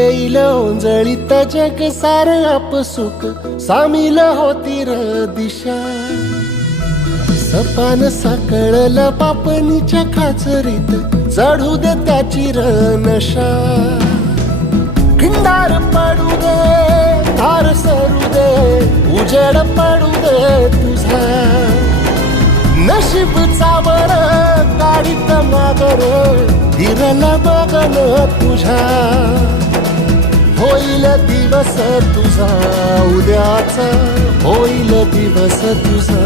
येईल ओंजळीत जग सार आपसुक सामील होती र दिशा. सपान साकळल पापणीच्या खाचरीत चढू दे त्याची र नशा. खिंडार पडू दे धार सरू दे उजेड पडू दे तुझा. नशीब चावळ गाडीत मागर फिरल बघन तुझ्या. होईल दिवस तुझा उद्याचा होईल दिवस तुझा.